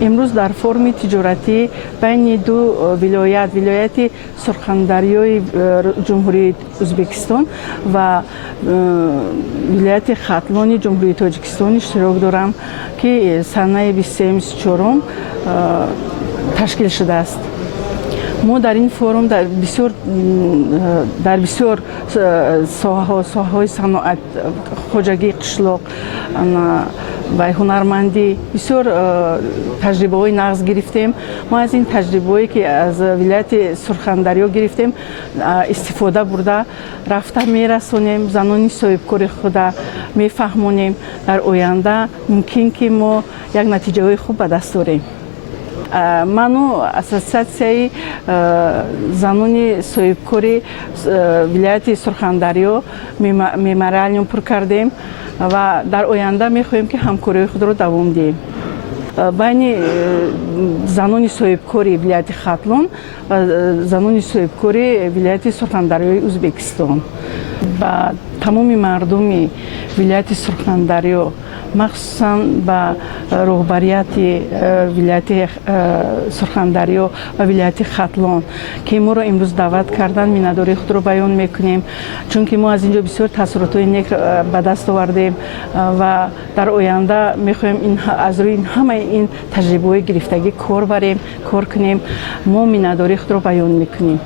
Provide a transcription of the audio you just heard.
امروز در فرم تجارتی بین دو ولایت سرخندریای جمهوری ازبکستان و ولایت خاتلان جمهوری تاجیکستان اشتراک دارم که سنه 2024 تشکیل شده است. ما در این فورم در بسیار ساحه‌های صنعت، خواجگی قشلاق و هنرمندی بسیار تجربه‌های نغز گرفتیم. ما از این تجربه‌ای که از ولایت سرخندریا گرفتیم استفاده برده رفته میرسونیم، زنانی صاحبکار خود میفهمونیم. در آینده ممکن که ما یک نتیجه خوب به دست داریم. منو اساسیاسیای زنانی صاحبکاری ولایت سرخندریا میمرالیون پر کردیم و در آینده میخواهیم که همکاری خود را دوام دهیم. بین زنانی صاحبکاری ولایت خاتلان و زنانی صاحبکاری ولایت سرخندریای ازبکستان و تمام مردم ولایت سرخندریا، مخصوصا با رهبریت ولایت سرخندریا و ولایت خاتلان که ما را امروز دعوت کردن، میnnadori خود را بیان میکنیم، چون که ما از اینجا بسیار تاثیرات نیک به دست آوردیم و در آینده میخواهیم از روی همه این تجربه گرفتگی کار بریم، کار کنیم. ما میnnadori خود را بیان میکنیم.